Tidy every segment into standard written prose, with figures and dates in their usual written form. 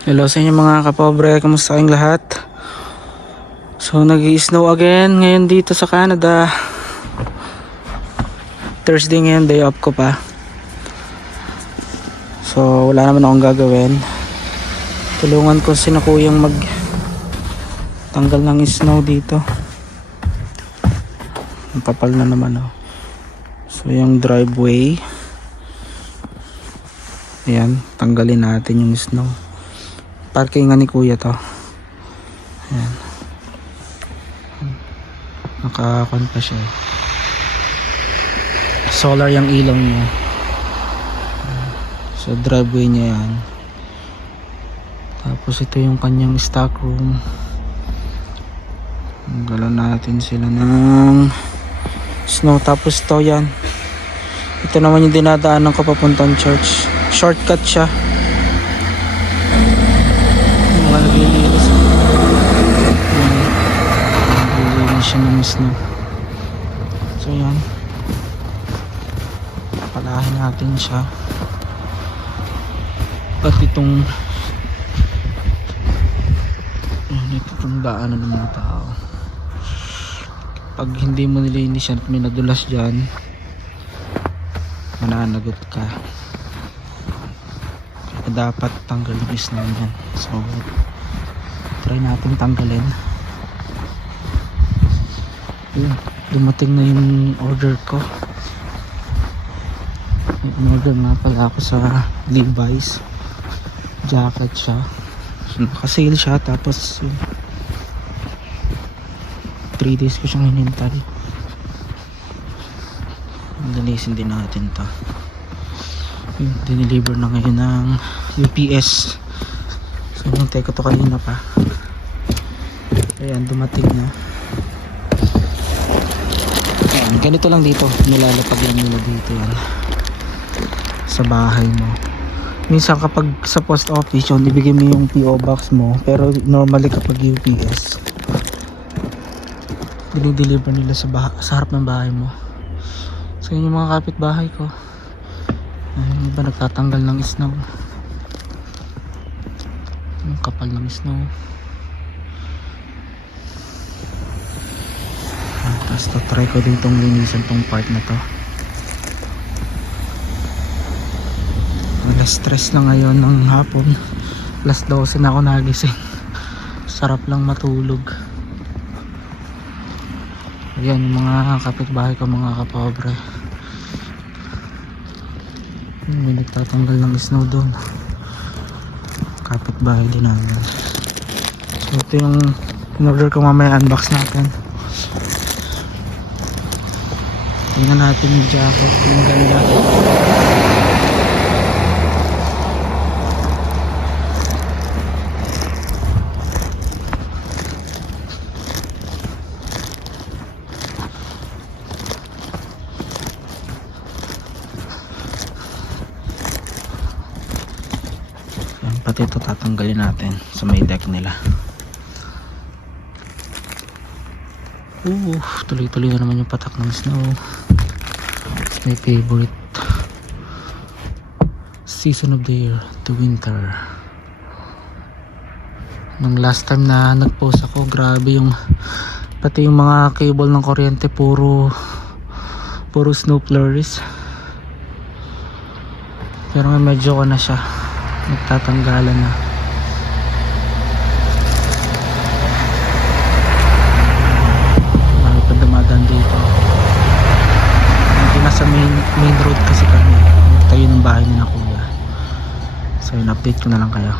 Hello sa inyo mga kapobre, kamusta kayong lahat? So nag-i-snow again ngayon dito sa Canada. Thursday ngayon, day off ko pa. So wala naman akong gagawin. Tulungan ko si Kuyang mag tanggal ng snow dito. Ang kapal na naman oh. So yung driveway, ayan, tanggalin natin yung snow. Parkingan ni Kuya to. Ayan. Nakakon pa siya. Solar yung ilaw niya. So driveway niya yan. Tapos ito yung kanyang stock room. Galan natin sila ng snow. Tapos to yan. Ito naman yung dinadaanan ko papuntang church. Shortcut siya. Naglilinis siya ng snow. So yan, palahin natin siya. At itong daanan ng mga tao, pag hindi mo nilinis yan at may nadulas dyan, mananagot ka. Kaya dapat tanggalin yung snow yan. So try natin tanggalin. Yun, dumating na yung order ko. In-order nga pala ako sa Levi's. Jacket siya. So, naka-sale siya. Tapos 3 days ko siyang hinintay. Linisin din natin to. Yun, dineliver na ngayon ng UPS. So hintay ko to kanina pa. Ayan, dumating na. Ayan, ganito lang dito. Nilalapag lang nila dito yan sa bahay mo. Minsan kapag sa post office yun, ibigay mo yung PO box mo. Pero normally kapag UPS, dinideliver nila sa harap ng bahay mo. So yun yung mga kapitbahay ko. Yung iba nagtatanggal ng snow. Yung kapal ng snow. Tapos try ko din itong linisan tong part na to. Alas stress na ngayon ng hapon. Alas 12 na ako nagising. Sarap lang matulog. Ayan yung mga kapitbahay ko, mga kapobre. May nagtatanggal ng snow doon. Kapitbahay din namin. So ito yung in-order ko, mamaya unbox natin. Tingnan natin yung jacket, yung maganda. Pati ito tatanggalin natin sa may deck nila. Tuloy-tuloy na naman yung patak ng snow. It's my favorite season of the year, the winter. Nung last time na nag-post ako, grabe yung pati yung mga cable ng kuryente, puro snow flurries. Pero medyo ko na siya, nagtatanggalan na. Marami pa dumadaan dito. Hindi nasa main road kasi kami. Tayo ng bahay ni Kuya. So yun, update ko na lang kayo.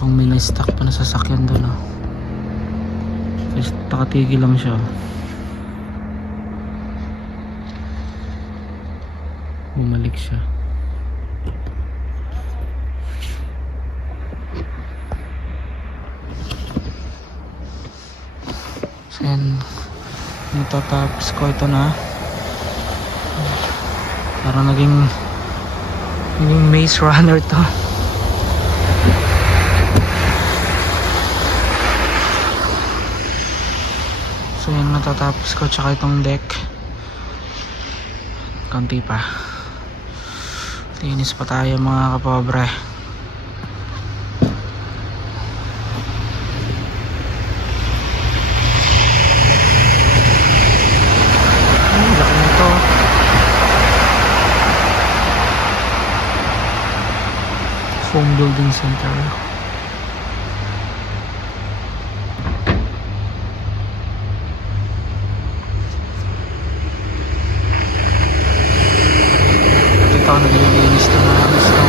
Mukhang may na-stock pa na sasakyan doon, ah. Kasi nakatigil lang siya. Bumalik siya. So yan, natatapos ko ito na. Parang naging maze runner to. So yan, natatapos ko, tsaka itong deck konti pa. Linis pa tayo mga kapobre. Laki nito. Foam Building Center. Ito naglilinis na namin ito.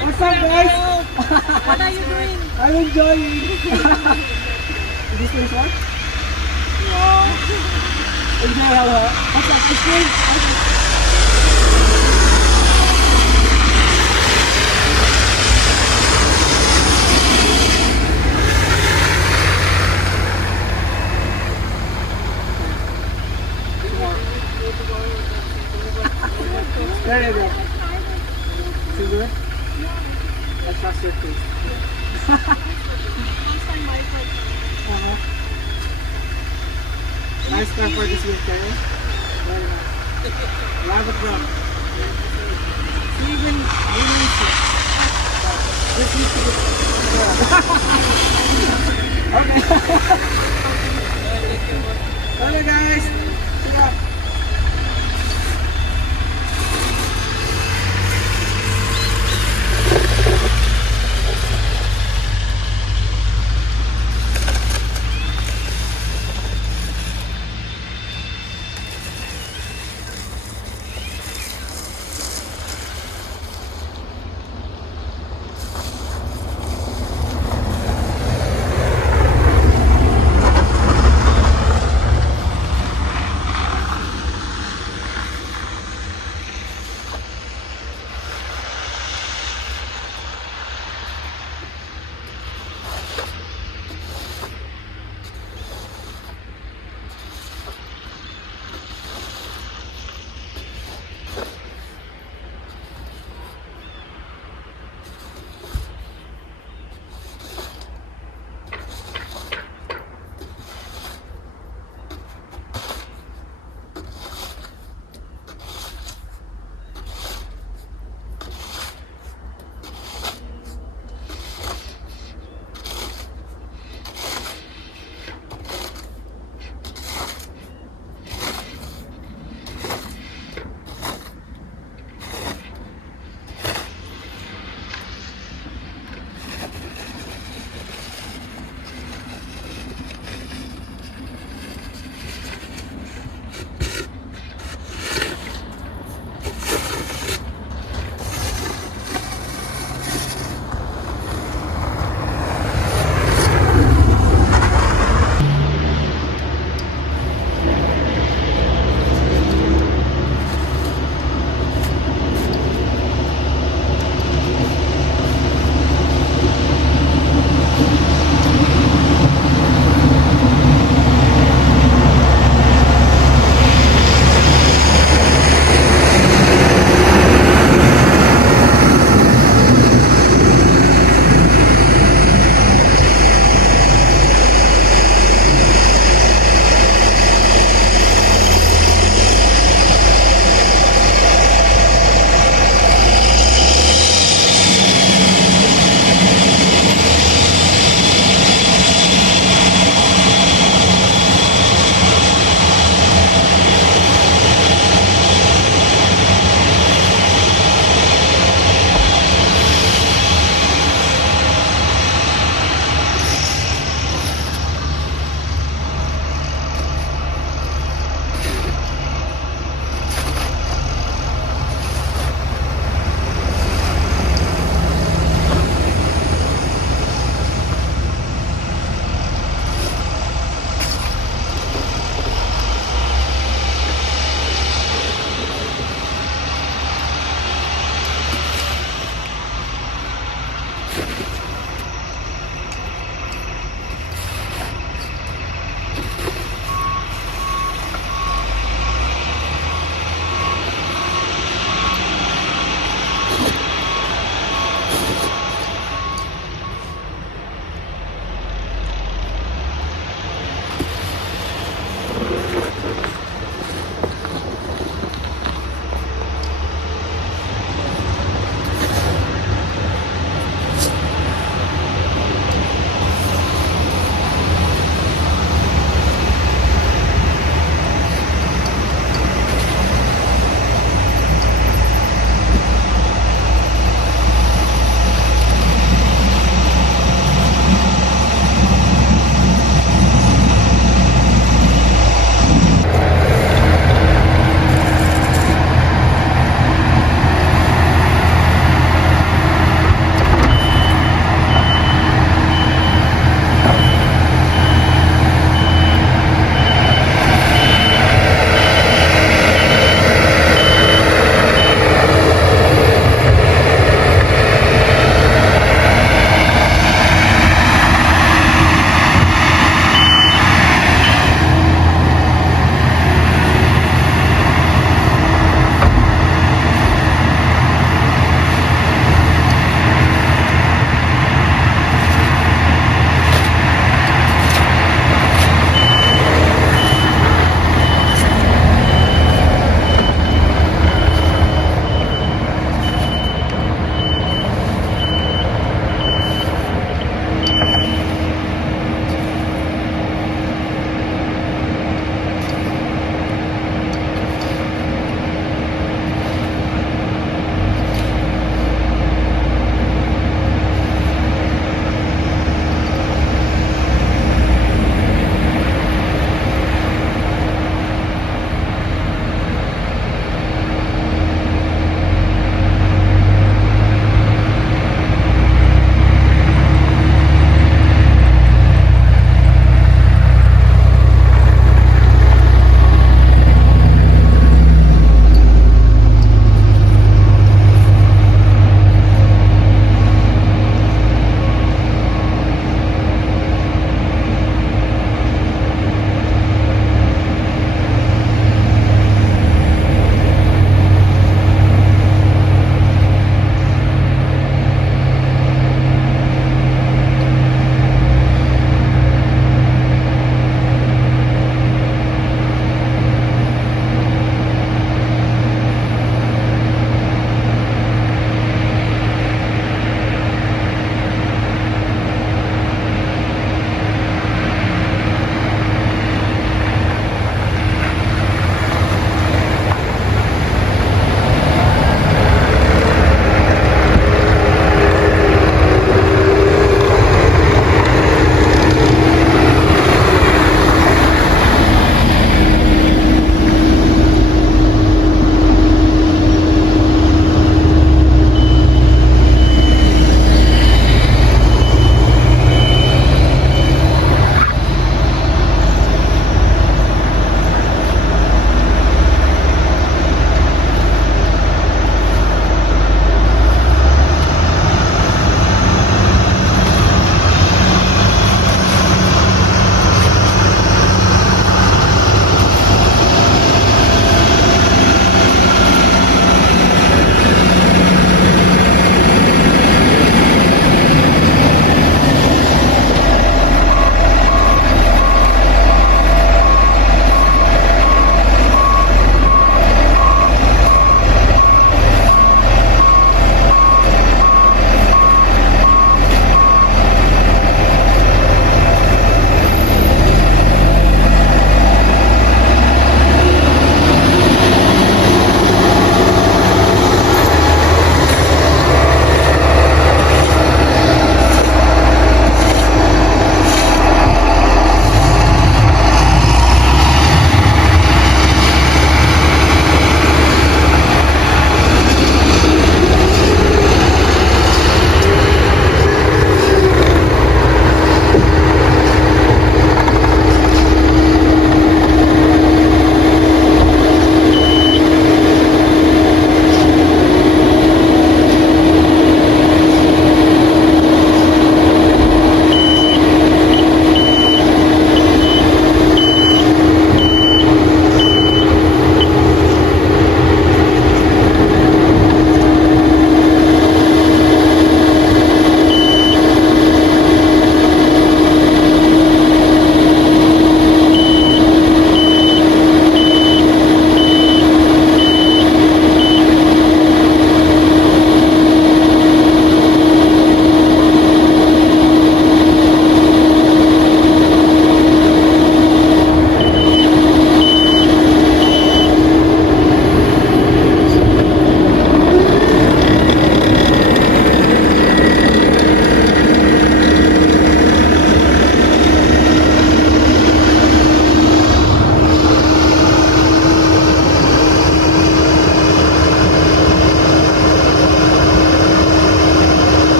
What's up, guys? What are you doing? I'm enjoying. This place what? No. Enjoy how what's up? Ice cream? Very good. Is it good? I trust your taste. Nice car for this winter. Very nice. Love it, bro. Even Okay guys. Sige.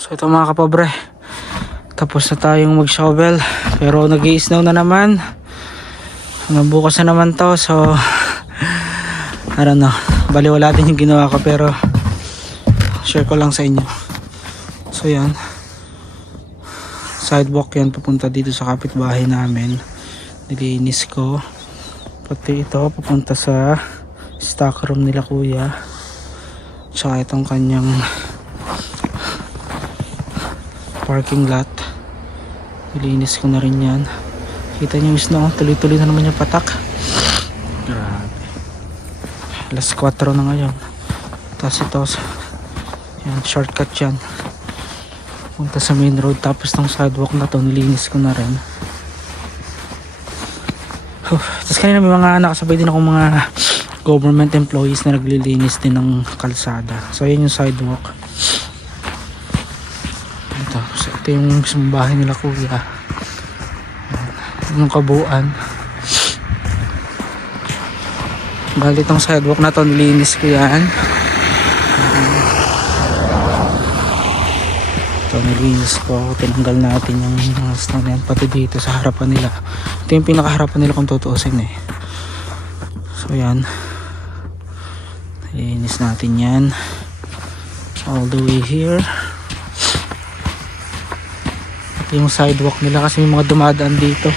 So ito mga kapobre, tapos na tayong mag shovel, pero nag-i-snow na naman. Hanggang bukas na naman to. So I don't know, baliwala din yung ginawa ko, pero share ko lang sa inyo. So yan, sidewalk yan papunta dito sa kapitbahay namin, nilinis ko. Pati ito papunta sa stock room nila kuya, tsaka itong kanyang parking lot, nilinis ko na rin yan. Kita nyo yung snow, tuloy-tuloy na naman yung patak. Grabe, alas 4 na ngayon. Tapos ito yan, shortcut yan punta sa main road. Tapos ng sidewalk na to nilinis ko na rin. Tapos kanina may mga nakasabay din akong mga government employees na naglilinis din ng kalsada. So yan yung sidewalk. Ito yung mismong bahay nila kuya. Yung kabuuan. Bali itong sidewalk na to nilinis ko yan. Ito nilinis ko, tinanggal natin yung mga snow na yan, pati dito sa harapan nila. Ito yung pinakaharapan nila kung tutuusin eh. So yan, nilinis natin yan all the way here. Ito yung sidewalk nila kasi may mga dumadaan dito,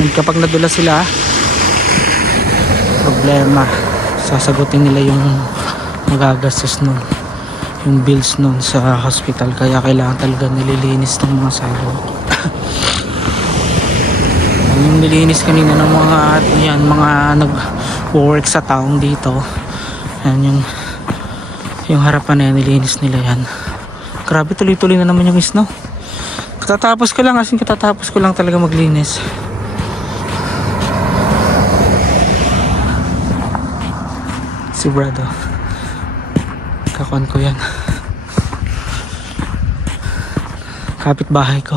and kapag nadula sila, problema, sasagutin nila yung magagastos nun, yung bills nun sa hospital. Kaya kailangan talaga nililinis ng mga sidewalk. Yung nilinis kanina ng mga yan, mga nag-work sa town dito. Yan yung harapan na yan, nilinis nila yan. Grabe, tuloy-tuloy na naman yung snow. Katatapos ko lang talaga maglinis. Si Brado, kakuan ko yan, kapitbahay ko.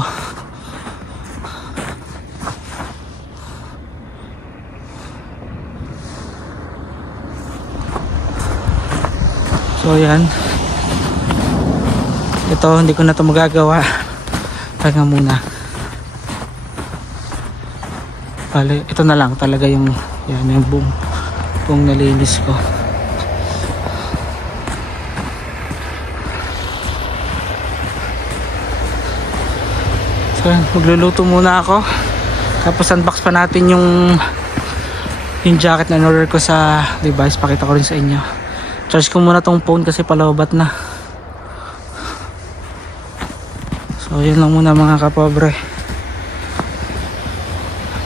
So yan, ito hindi ko na ito magagawa, taga muna. Bale, ito na lang talaga yung yan, yung buong nalinis ko. So magluluto muna ako, tapos unbox pa natin yung jacket na in-order ko sa Levi's. Pakita ko rin sa inyo. Charge ko muna tong phone kasi palawabat na. So yun lang muna mga kapobre,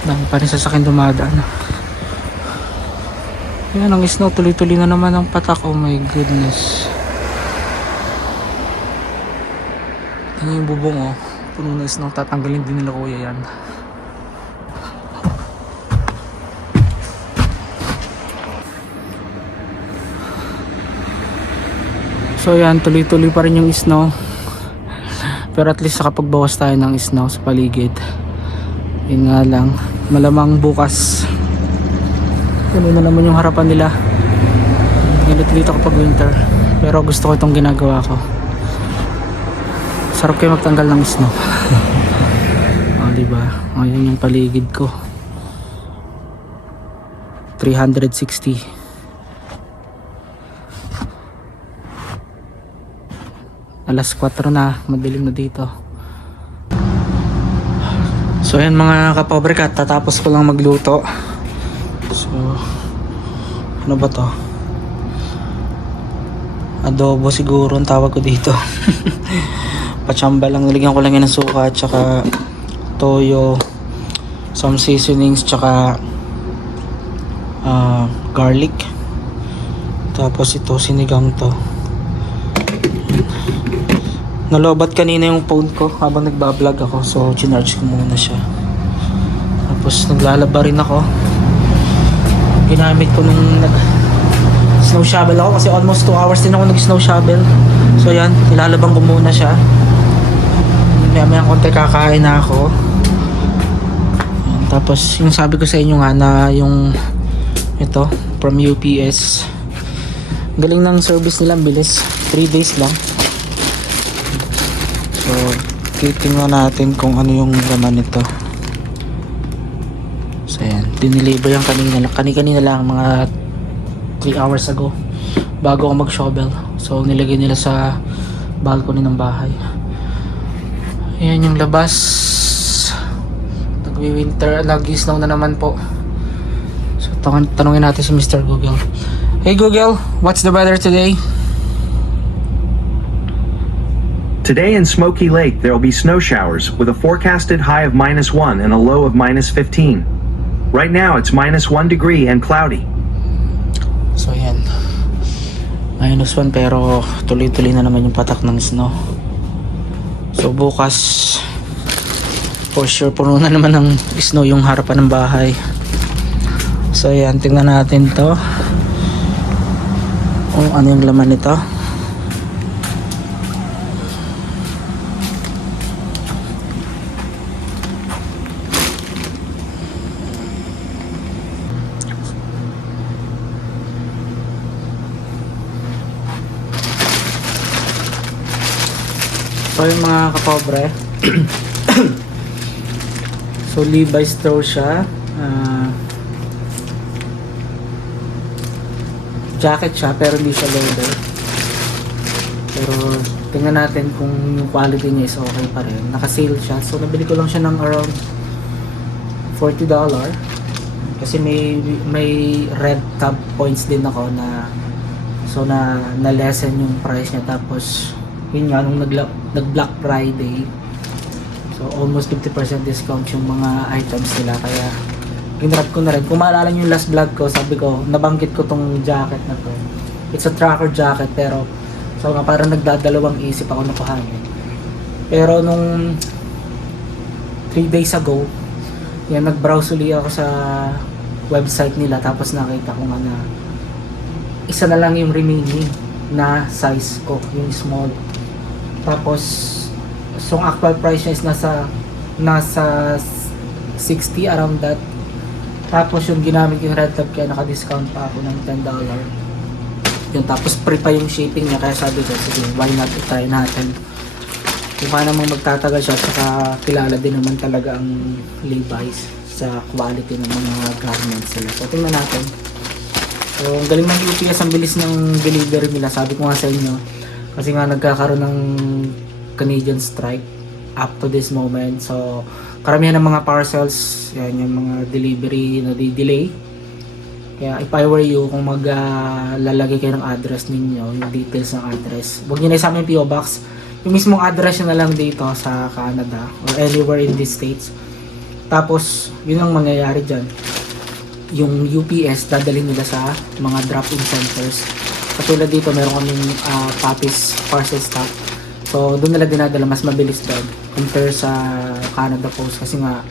dami pa rin sasakyan dumadaan. Yan ang snow, tuloy-tuloy na naman ang patak. Oh my goodness, yan yung bubong oh, puno na snow. Tatanggalin din nila kuya yan. So yan, tuloy-tuloy pa rin yung snow, pero at least nakapagbawas tayo ng snow sa paligid. Yun nga lang, malamang bukas yun na naman yung harapan nila. Ganito dito kapag winter, pero gusto ko itong ginagawa ko. Sarap kayo magtanggal ng snow. O diba, o yun yung paligid ko, 360. Alas 4 na, madilim na dito. So yan mga kapobre, tatapos ko lang magluto. So ano ba to? Adobo siguro ang tawag ko dito. Pachamba lang, nilagyan ko lang yan ng suka at saka toyo, some seasonings, tsaka garlic. Tapos ito, sinigang to. Nalobat kanina yung phone ko habang nagbablog ako, so chinarge ko muna siya. Tapos naglalaba rin ako. Ginamit ko nung snow shovel ako kasi almost 2 hours din ako nag snow shovel. So yan, nilalabang ko muna siya. Maya konti kakain na ako. Yan. Tapos yung sabi ko sa inyo nga na yung ito from UPS, galing ng service nila, bilis, 3 days lang. titingnan natin kung ano yung laman nito. So ayan, diniliver yan kanina lang, mga 3 hours ago, bago ako mag-shovel. So nilagay nila sa balcony ng bahay. Ayan yung labas. Nagwi-winter, nag-snow na naman po. So tanungin natin si Mr. Google. Hey Google, what's the weather today? Today in Smoky Lake, there will be snow showers with a forecasted high of -1 and a low of -15. Right now, it's -1 degree and cloudy. So yan, -1 pero tuloy-tuloy na naman yung patak ng snow. So bukas for sure puno na naman ng snow yung harapan ng bahay. So yan, tingnan natin to kung ano yung laman nito. So yung mga kapobre, so Levi's store siya, jacket siya pero hindi siya leather, pero tingnan natin kung yung quality niya is okay pa rin. Naka-sale siya, so nabili ko lang siya ng around $40 kasi may red tab points din ako na, so na lessen yung price niya. Tapos yun nga, nung nag-Black Friday, so almost 50% discount yung mga items nila, kaya ginrab ko na rin. Kung maalala nyo yung last vlog ko, sabi ko, nabanggit ko tong jacket na to. It's a tracker jacket, pero so nga parang nagdadalawang isip ako na kuhanin. Pero nung 3 days ago, yan, nag-browse uli ako sa website nila, tapos nakita ko nga na isa na lang yung remaining na size ko, yung small. Tapos so ang actual price niya is nasa 60, around that. Tapos yung ginamit yung red tab, kaya naka-discount pa ako ng $10 yun. Tapos free pa yung shipping niya, kaya sabi ko, sige, why not, try natin. Kung namang magtatagal siya, saka kilala din naman talaga ang Levi's sa quality ng mga garments nila. So tingnan natin. So ang galing ng UPS, ang bilis ng delivery nila, sabi ko nga sa inyo. Kasi nga nagkakaroon ng Canadian strike up to this moment. So karamihan ng mga parcels, yan yung mga delivery na delay. Kaya if I were you, kung lalagay kayo ng address ninyo, yung details ng address, huwag nyo na isama yung PO Box. Yung mismong address nyo na lang dito sa Canada or anywhere in the States. Tapos yun ang mangyayari dyan. Yung UPS, dadalhin nila sa mga drop-in centers. Katulad dito, meron kaming Papis parcel stock. So, doon nila dinadala, mas mabilis doon compare sa Canada Post. Kasi nga,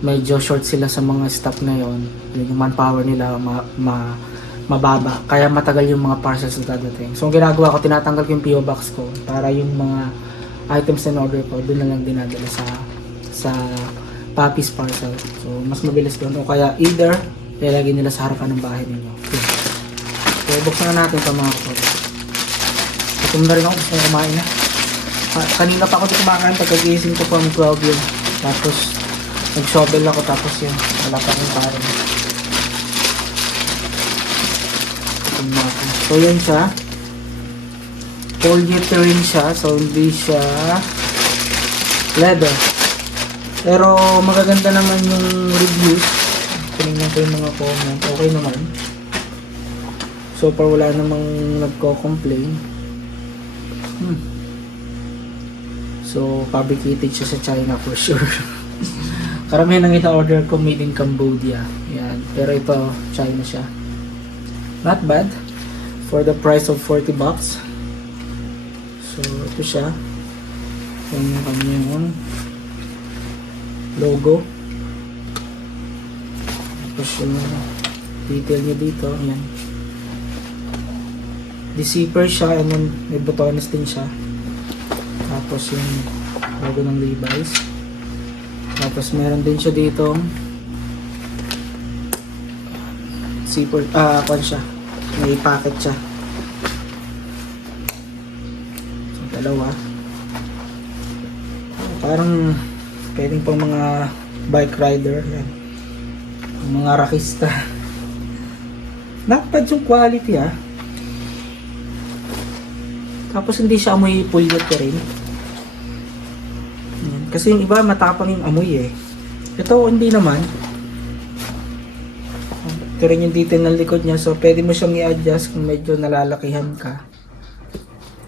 medyo short sila sa mga stock na yon. Yung manpower nila mababa. Kaya matagal yung mga parcels na dadating. So, ang ginagawa ko, tinatanggal ko yung PO Box ko para yung mga items na order ko, doon na lang dinadala sa Papis parcel. So, mas mabilis doon. O kaya, either, ilalagay nila sa harapan ng bahay ninyo. Okay. So, buksan na natin ito mga kapatid. Gutom na rin ako, gusto kong kumain na. Kanina pa ako kumakain, pagkagising ko from 12 yun. Tapos, nag-shovel ako, tapos yun, wala pa akong kain. Gutom na ako. So, yun siya. Polyethylene siya, so hindi siya leather. Pero, magaganda naman yung reviews. Tinignan ko yung mga comment, okay naman. So far wala namang nagko-complain. So fabricated siya sa China for sure. Karamihan ng ita-order ko made in Cambodia. Yan. Pero ito, China siya. Not bad for the price of $40. So ito siya. Yan yung kanyang logo. Tapos yung detail niya dito. Yan. The zipper siya, and then may botones din siya. Tapos yung logo ng Levi's. Tapos meron din siya dito zipper, kwan siya, may packet siya. So dalawa. Parang pwedeng pang mga bike rider yan. Mga rakista. Not bad yung quality Tapos hindi siya amoy pulyot rin. Yan. Kasi yung iba matapang yung amoy Ito hindi naman. Ito rin yung detail ng likod niya. So pwede mo siyang i-adjust kung medyo nalalakihan ka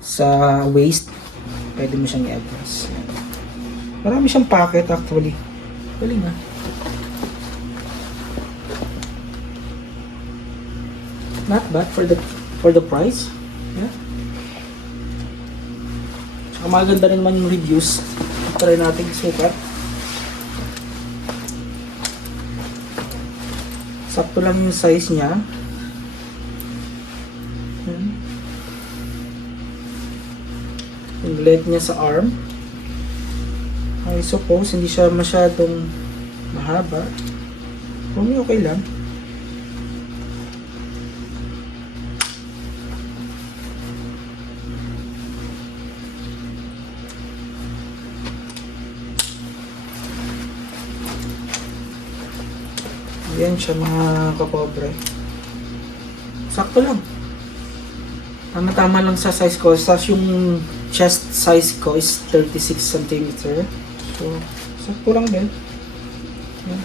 sa waist. Pwede mo siyang i-adjust. Marami siyang pocket actually. Galing Not bad for the price. Yeah. Saka maganda rin man yung reviews. Try natin sukat. Sakto lang yung size niya. Yung length niya sa arm. I suppose hindi siya masyadong mahaba. Kung okay lang. Yan siya mga kapobre. Sakto lang. Tama-tama lang sa size ko. Tapos yung chest size ko is 36 cm. So, sakto lang din. Yan.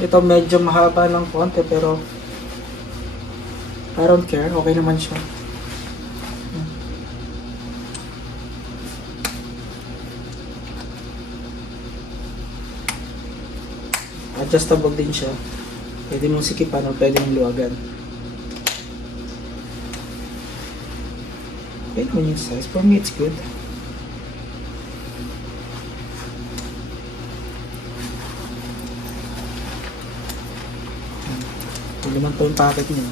Ito medyo mahaba ng konti pero I don't care. Okay naman siya. Yan. Adjustable din siya. Pwede mong sikipan o pwede mong luwagan. Pwede mo yung size. For me, it's good. Naman po yung packet niya.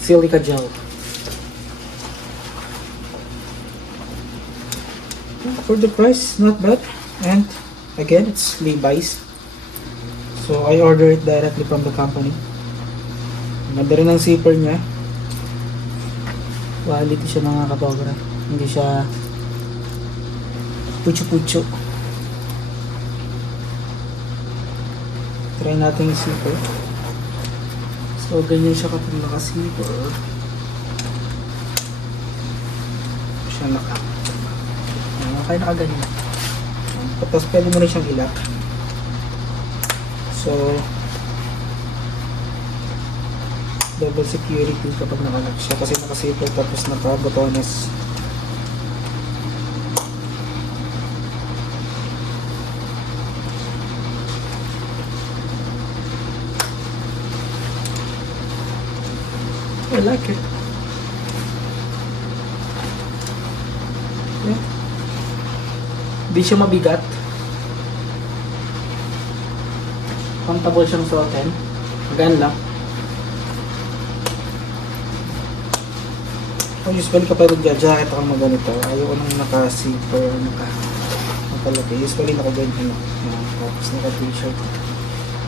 Silica gel. For the price, not bad. And again, it's Levi's. So I order it directly from the company. Maganda rin ang zipper niya. Quality siya mga kabobra. Hindi siya pucho-pucho. Try natin yung zipper. So ganyan siya kapag naka-zipper. Siya naka. Kaya nakaganyan. Tapos pwede mo rin siyang ilak. So double security kapag nakalock siya kasi naka-zipper tapos naka-botones. I like it. Yeah. Di siya mabigat. Comfortable siyang suotin. Magaan lang. Usually kapag nagja-jacket ako ng ganito, ayoko nang naka-zipper, nakalagay. Usually naka-ganyan lang. Tapos naka-t-shirt.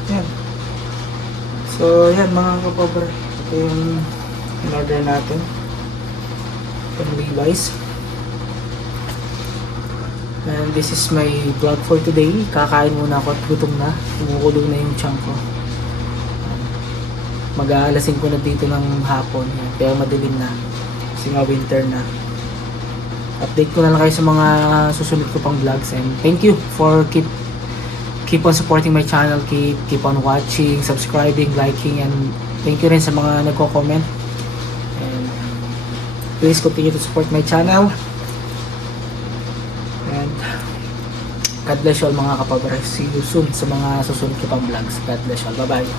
Yan. So, yan mga kapobra. Ito yung in-order natin. From Levi's. And this is my vlog for today. Kakain muna ako at gutom na. Kumukulo na yung tiyan ko. Mag-aalasin ko na dito ng hapon. Kaya madilim na. Kasi nga winter na. Update ko na lang kayo sa mga susunod ko pang vlogs. And thank you for keep on supporting my channel. Keep on watching, subscribing, liking. And thank you rin sa mga nagko-comment. And please continue to support my channel. And God bless you all mga kapabra. See you soon sa mga susunod ko pang vlogs. God bless you all. Bye bye.